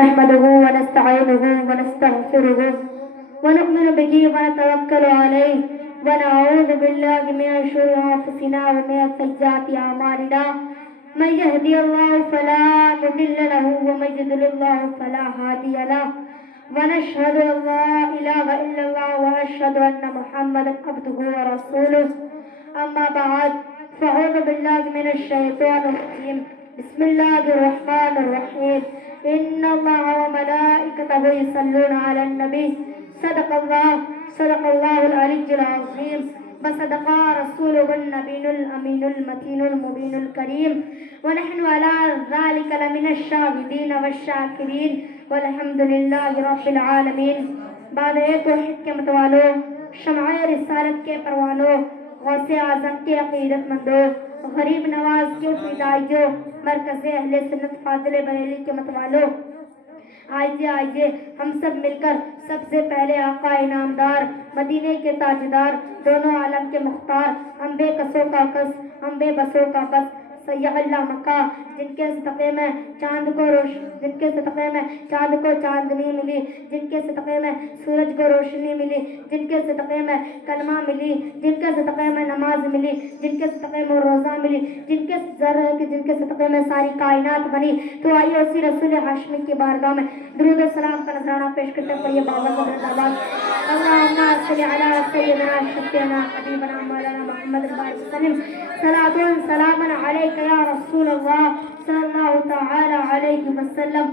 نحمده ونستعينه ونستغفره ونؤمن به ونتوكل عليه ونعوذ بالله من شرور أنفسنا ومن سيئات أعمالنا من يهدي الله فلا مضل له ومن يضلل الله فلا هادي له ونشهد أن لا إله إلا الله ونشهد أن محمدا عبده ورسوله أما بعد فأعوذ بالله من الشيطان الرجيم بسم الله الرحمن الرحيم إن الله وملائكته يصلون على النبي صدق الله العلي العظيم وصدق رسوله النبي الأمين المتين المبين الكريم ونحن على ذلك لمن الشاهدين والشاكرين والحمد لله رب العالمين. بعد ایک وحید کے متوالوں، شمع رسالت کے پروانوں، غوث اعظم کے عقیدت مندوں، غریب نواز کے فدائیوں، مرکز اہل سنت فاضل بریلی کے متوالوں، آئیے ہم سب مل کر سب سے پہلے آقا انعامدار، مدینے کے تاجدار، دونوں عالم کے مختار، ہم بے کسوں کا کس، ہم بے بسوں کا بس، سیاح اللہ مکہ، جن کے صدقے میں چاند کو چاندنی ملی، جن کے صدقے میں سورج کو روشنی ملی، جن کے صدقے میں کلمہ ملی، جن کے صدقے میں نماز ملی، جن کے صدقے میں روزہ ملی، جن کے صدقے میں ساری کائنات بنی. تو آئیے اسی رسول ہاشمی کی بارگاہ میں درود و سلام کا نذرانہ پیش کرتے ہیں. یہ بابا حضرت آباد اللہم صلی علی سیدنا شفیعنا حبیبنا مولانا محمد وسلم صلاۃ سلام علیک یا رسول اللہ صلی اللہ تعالی علیہ وسلم.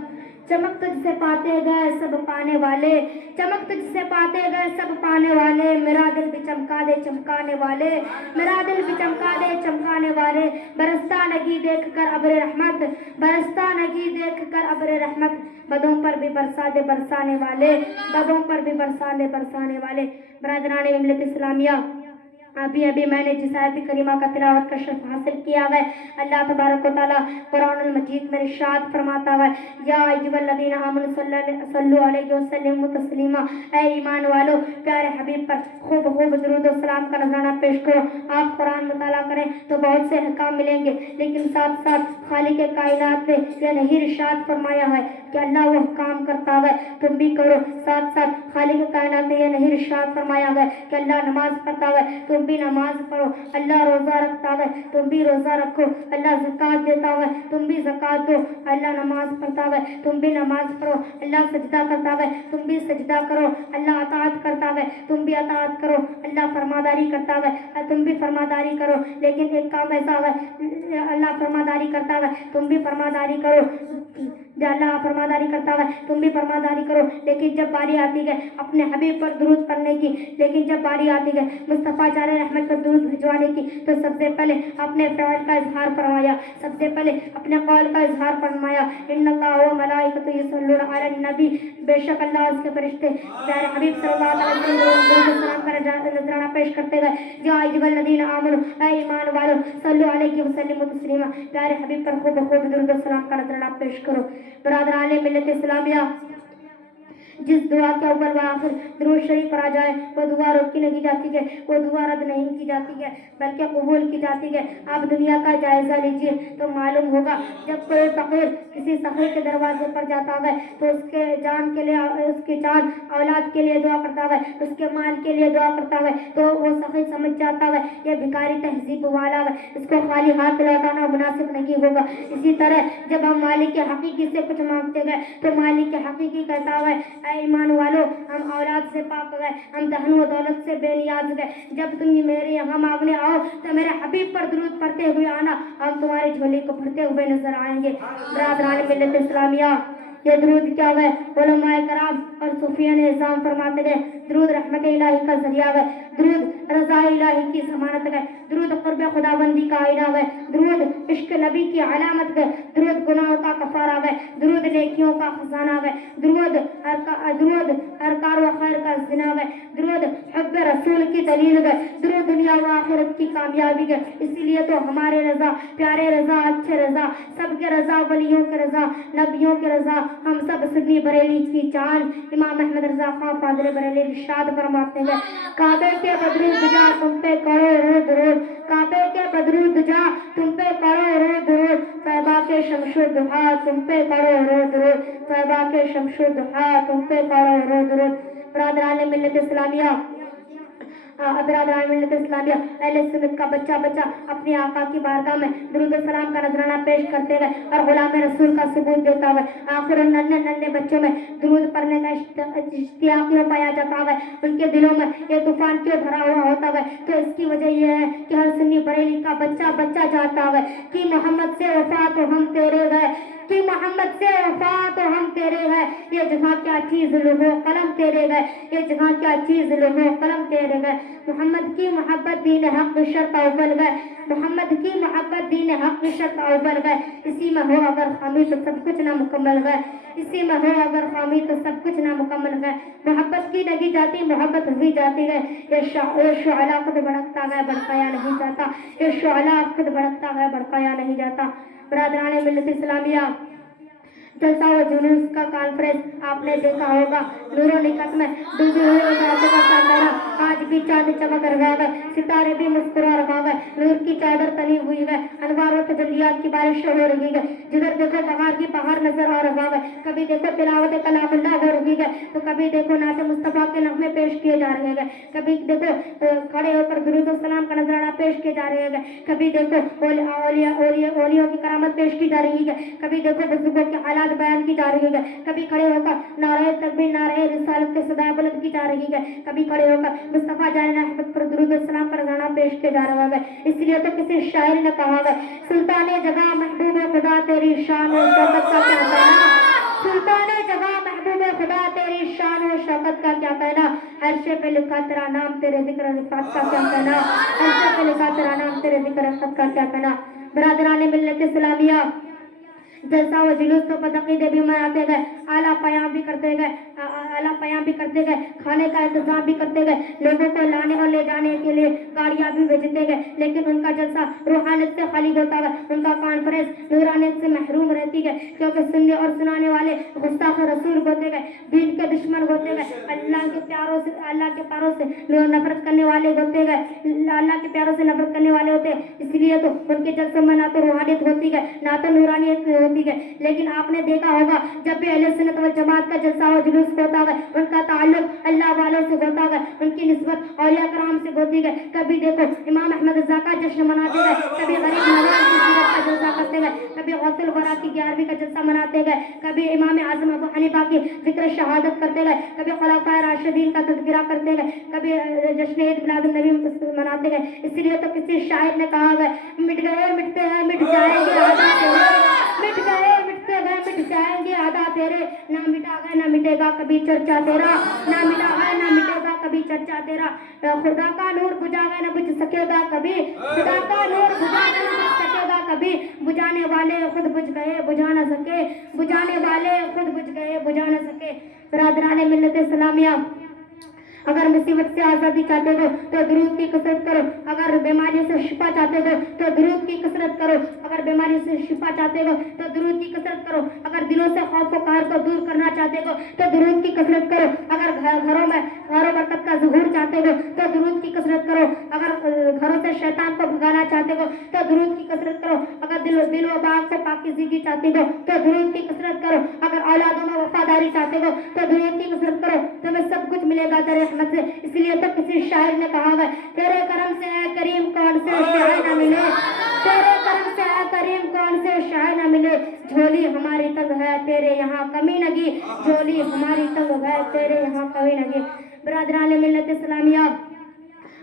چمک تجھ سے پاتے گئے سب پانے والے، چمک تجھ سے پاتے گئے سب پانے والے، میرا دل بھی چمکا دے چمکانے والے، میرا دل بھی چمکا دے چمکانے والے. برستا نگی دیکھ کر ابر رحمت، برستا نگی دیکھ کر ابر رحمت، بدوں پر بھی برسا دے برسانے والے، بدوں پر بھی برسا دے برسانے والے. برادران ملت اسلامیہ، ابھی میں نے جس آیت کریمہ کا تلاوت کا شرف حاصل کیا ہے، اللہ تبارک و تعالیٰ قرآن المجید میں ارشاد فرماتا ہے یا ایھا الذین آمنوا صلوا علیہ وسلم تسلیما. اے ایمان والو، پیارے حبیب پر خوب درود و سلام کا نذرانہ پیش کرو. آپ قرآن مطالعہ کریں تو بہت سے احکام ملیں گے، لیکن ساتھ خالق کائنات نے یہ نہیں ارشاد فرمایا ہے کہ اللہ وہ کام کرتا ہے تم بھی کرو. ساتھ خالق کائنات نے یہ نہیں ارشاد فرمایا ہے کہ اللہ نماز پڑھتا ہے تم بھی نماز پڑھو، اللہ روزہ رکھتا ہے تم بھی روزہ رکھو، اللہ زکوٰۃ دیتا ہے تم بھی زکوٰۃ دو، اللہ نماز پڑھتا ہے تم بھی نماز پڑھو، اللہ سجدہ کرتا ہے تم بھی سجدہ کرو، اللہ اطاعت کرتا ہے تم بھی اطاعت کرو، اللہ فرماداری کرتا ہے تم بھی فرماداری کرو. لیکن ایک کام ایسا ہے، اللہ فرماداری کرتا ہے تم بھی فرماداری کرو، اللہ فرماداری کرتا ہے تم بھی فرماداری کرو. لیکن جب باری آتی ہے اپنے حبیب پر درود پڑھنے کی، لیکن جب باری آتی ہے مصطفیٰ جان رحمت پر درود بھجوانے کی، تو سب سے پہلے اپنے فعل کا اظہار فرمایا، سب سے پہلے اپنے قول کا اظہار فرمایا. ان اللہ و ملائکتہ یصلون علی النبی، بے شک اللہ اس کے فرشتے پیارے حبیب صلی اللہ علیہ وسلم درود و سلام کا نذرانہ پیش کرتے ہوئے یا ایھا الذین آمنوا، اے ایمان والو، صلوا علیہ وسلم تسلیما، پیارے حبیب پر خوب درود و سلام کا نذرانہ پیش کرو. برادران ملت اسلامیہ، جس دعا کے اول و آخر درود شریف پر آ جائے وہ دعا روکی نہیں جاتی ہے، وہ دعا رد نہیں کی جاتی ہے بلکہ قبول کی جاتی ہے. آپ دنیا کا جائزہ لیجئے تو معلوم ہوگا جب کوئی فقیر کسی سخی کے دروازے پر جاتا ہے تو اس کی جان اولاد کے لیے دعا کرتا ہے، اس کے مال کے لیے دعا کرتا ہے، تو وہ سخی سمجھ جاتا ہے یہ بھکاری تہذیب والا ہے، اس کو خالی ہاتھ لوٹانا مناسب نہیں ہوگا. اسی طرح جب ہم مالک حقیقی سے کچھ مانگتے گئے تو مالک حقیقی کہتا ہے اے ایمان والو، ہم اولاد سے پاک گئے، ہم دہن و دولت سے بے نیاز گئے، جب تم میرے یہاں مانگنے آؤ تو میرے حبیب پر درود پڑھتے ہوئے آنا، ہم تمہاری جھولی کو بھرتے ہوئے نظر آئیں گے. برادران ملت اسلامیہ، یہ درود کیا ہے؟ علماء کرام اور صوفیاء نے نظام فرماتے گئے درود رحمت الہی کا ذریعہ ہے، درود رضا الہی کی ضمانت ہے، درود قرب خداوندی کا آئینہ ہے، درود عشق نبی کی علامت ہے، درود گناہوں کا کفارہ ہے، درود نیکیوں کا خزانہ ہے، درود ہر کار و خیر کا زنا ہے، درود حب رسول کی دلیل ہے، درود دنیا و آخرت کی کامیابی ہے. اسی لیے تو ہمارے رضا، پیارے رضا، اچھے رضا، سب کے رضا، ولیوں کے رضا، نبیوں کے رضا، ہم سب سنی بریلی کی جان امام احمد رضا خان فاضل بریلی ارشاد فرماتے ہیں کعبے کے بدرو دجا تم پہ کرو رو درود کعبے کے بدرو دجا تم پہ کرو رو درود طیبہ کے شمش و دہا تم پہ کرو رو درود طیبہ کے شمش و دہا تم پہ کرو رو درود برادران ملت اسلامیہ برادران ملت اسلامیہ اہل سنت کا بچہ بچہ اپنے آقا کی بارگاہ میں درود و سلام کا نذرانہ پیش کرتے گئے اور غلام رسول کا ثبوت دیتا ہوئے آخر ان ننھے بچوں میں درود پڑھنے کا اشتیاق کیوں پایا جاتا ہے ان کے دلوں میں یہ طوفان کیوں بھرا ہوا ہوتا ہے تو اس کی وجہ یہ ہے کہ ہر سنی بریلی کا بچہ بچہ جاتا ہے کہ محمد سے وفا تو ہم تیرے گئے کہ محمد سے وفا تو ہم تیرے گئے یہ جہاں کیا چیز لوگوں قلم تیرے گئے یہ جہاں کیا چیز لوگوں قلم تیرے گئے محمد کی محبت دین حق شرط اول گئے محمد کی محبت دین حق شرط اول گئے اسی میں ہو اگر خامی تو سب کچھ نہ مکمل گئے اسی میں ہو اگر خامی تو سب کچھ نہ مکمل گئے محبت کی لگی جاتی محبت ہوئی جاتی ہے یہ شعلہ خود بھڑکتا گیا بھڑکایا نہیں جاتا یہ شعلہ خود بھڑکتا گیا بھڑکایا نہیں جاتا برادران ملت اسلامیہ جلسہ و جلوس کا کانفرنس آپ نے دیکھا ہوگا نور و نکت میں ڈوبی ہوئی راتوں کا چادر آج بھی چاند چمک رہا ہے ستارے بھی مسکرا رہا ہے نور کی چادر تنی ہوئی ہے انوار و تجلیات کی بارش ہو رہی ہے جدھر دیکھو بہار کی بہار نظر آ رہا ہے کبھی دیکھو تلاوت کلام اللہ ہو رہی ہے تو کبھی دیکھو نعت مصطفیٰ کے نغمے پیش کیے جا رہے ہیں کبھی دیکھو کھڑے ہو کر درود و سلام کا نذرانہ پیش کیے جا رہے ہیں کبھی دیکھو اولیاء کی کرامت پیش کی جا رہی ہے کبھی دیکھو بزرگوں کے حالات بیان کی جا رہی ہے کبھی کھڑے ہو کر نعرہ تکبیر نعرہ رسالت کے صدا بلند کی جا رہی ہے کبھی کھڑے ہو کر مصطفیٰ جان احمد پر درود و سلام کا نذرانہ پیش کیا جا رہا ہے اس لیے تو کسی شاعر نے کہا ہے سلطان جگہ محبوب خدا تیری شان و شوکت کا کیا کہنا سلطان جگہ محبوب خدا تیری شان و شوکت کا کیا کہنا عرش پہ لکھا تیرا نام تیرے ذکر رفعت کا کیا کہنا عرش پہ لکھا تیرا نام تیرے ذکر رفعت کا کیا کہنا برادران ملت اسلامیہ جلسہ و جلوس تو بدعقیدے بھی مناتے گئے اعلیٰ پیام بھی کرتے گئے کھانے کا انتظام بھی کرتے گئے لوگوں کو لانے اور لے جانے کے لیے گاڑیاں بھی بھیجتے گئے لیکن ان کا جلسہ روحانیت سے خالی ہوتا ہے ان کا کانفرنس نورانیت سے محروم رہتی ہے کیونکہ سننے اور سنانے والے گستاخ رسول ہوتے گئے دین کے دشمن ہوتے گئے اللہ کے پیاروں سے نفرت کرنے والے ہوتے گئے اللہ کے پیاروں سے نفرت کرنے والے ہوتے اس لیے تو ان کے جلسے میں نہ تو روحانیت ہوتی ہے نہ تو نورانیت ہوتی ہے لیکن آپ نے دیکھا ہوگا جب بھی اہل سنت والجماعت کا جلسہ و جلوس ہوتا ہے ان کا تعلق اللہ والوں سے ہوتا ہے ان کی نسبت اولیاء کرام سے ہوتی ہے کبھی دیکھو امام احمد رضا کا جشن مناتے گئے کبھی غریب نواز کی سیرت کا جلسہ کرتے گئے کبھی غوث الورا کی 11ویں کا جلسہ مناتے گئے کبھی امام اعظم ابو حنیفہ کی ذکر شہادت کرتے گئے کبھی خلفائے راشدین کا تذکرہ کرتے گئے کبھی جشن عید میلاد النبی مناتے گئے اس لیے تو کسی شاعر نے کہا ہے مٹ گئے مٹتے ہیں مٹ جائیں گے مٹ گئے مٹتے گئے مٹ جائیں گے آدھا تیرے نہ مٹا گئے نہ مٹے گا کبھی چرچا تیرا نہ مٹا گئے نہ مٹے گا کبھی چرچا تیرا خدا کا نور بجھا گئے نہ بجھ سکے گا کبھی خدا کا نور بجھا گئے نہ بجھ سکے گا کبھی بجھانے والے خود بجھ گئے بجھا نہ سکے بجھانے والے خود بجھ گئے بجھا نہ سکے برادران ملت اسلامیہ اگر مصیبت سے آزادی چاہتے ہو تو درود کی کثرت کرو اگر بیماری سے شفا چاہتے ہو تو درود کی کثرت کرو اگر بیماری سے شفا چاہتے ہو تو درود کی کثرت کرو اگر دلوں سے خوف و قہر کو دور کرنا چاہتے ہو تو درود کی کثرت کرو اگر گھروں برکت کا ظہور چاہتے ہو تو درود کی کثرت کرو اگر گھروں سے شیطان کو بھگانا چاہتے ہو تو درود کی کثرت کرو اگر دل و باغ سے پاکیزگی چاہتے ہو تو درود کی کثرت کرو اگر اولادوں میں وفاداری چاہتے ہو تو درود کی کثرت کرو تمہیں سب کچھ ملے گا در رحمت سے اس لیے تو کسی شاعر نے کہا ہے تیرے کرم سے اے کریم کون سے شاعر نہ ملے تیرے کرم سے اے کریم کون سے شاعر نہ ملے جھولی ہماری تنگ ہے تیرے یہاں کمی نگی جھولی ہماری تنگ ہے تیرے یہاں کمی نگی برادران ملت اسلامیہ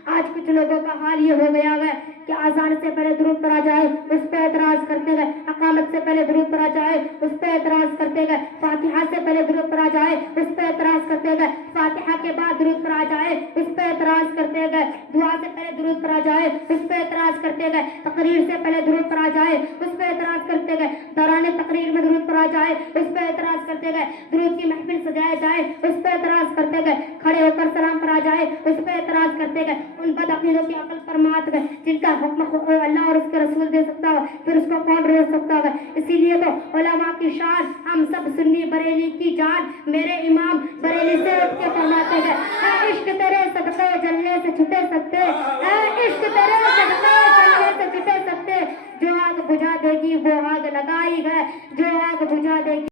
آج کچھ لوگوں کا حال یہ ہو گیا ہے کہ آزان سے پہلے درود پڑھا جائے اس پہ اعتراض کرتے گئے اقامت سے پہلے درود پڑھا جائے اس پہ اعتراض کرتے گئے فاتحہ سے پہلے درود پڑھا جائے اس پہ اعتراض کرتے گئے فاتحہ کے بعد درود پڑھا جائے اس پہ اعتراض کرتے گئے دعا سے پہلے درود پڑھا جائے اس پہ اعتراض کرتے گئے تقریر سے پہلے درود پڑھا جائے اس پہ اعتراض کرتے گئے دوران تقریر میں درود پڑھا جائے اس پہ اعتراض کرتے گئے درود کی محفل سجائے جائے اس پہ اعتراض کرتے گئے کھڑے ہو کر سلام پڑھا جائے اس پہ اعتراض کرتے گئے ان بدعقیدوں کی عقل پر مات گئے جن کا اللہ اور اس کے رسول دے سکتا ہے، پھر اس کو کون روک سکتا ہے؟ اسی لیے تو علماء کی شان، ہم سب سنی بریلی کی جان، میرے امام بریلی سے اٹھ کے فرماتے ہیں اے عشق تیرے صدقے جلنے سے چھٹے سکتے، اے عشق تیرے صدقے جلنے سے چھٹے سکتے، جو آگ بجھا دے گی وہ آگ لگائی ہے، جو آگ بجھا دے گی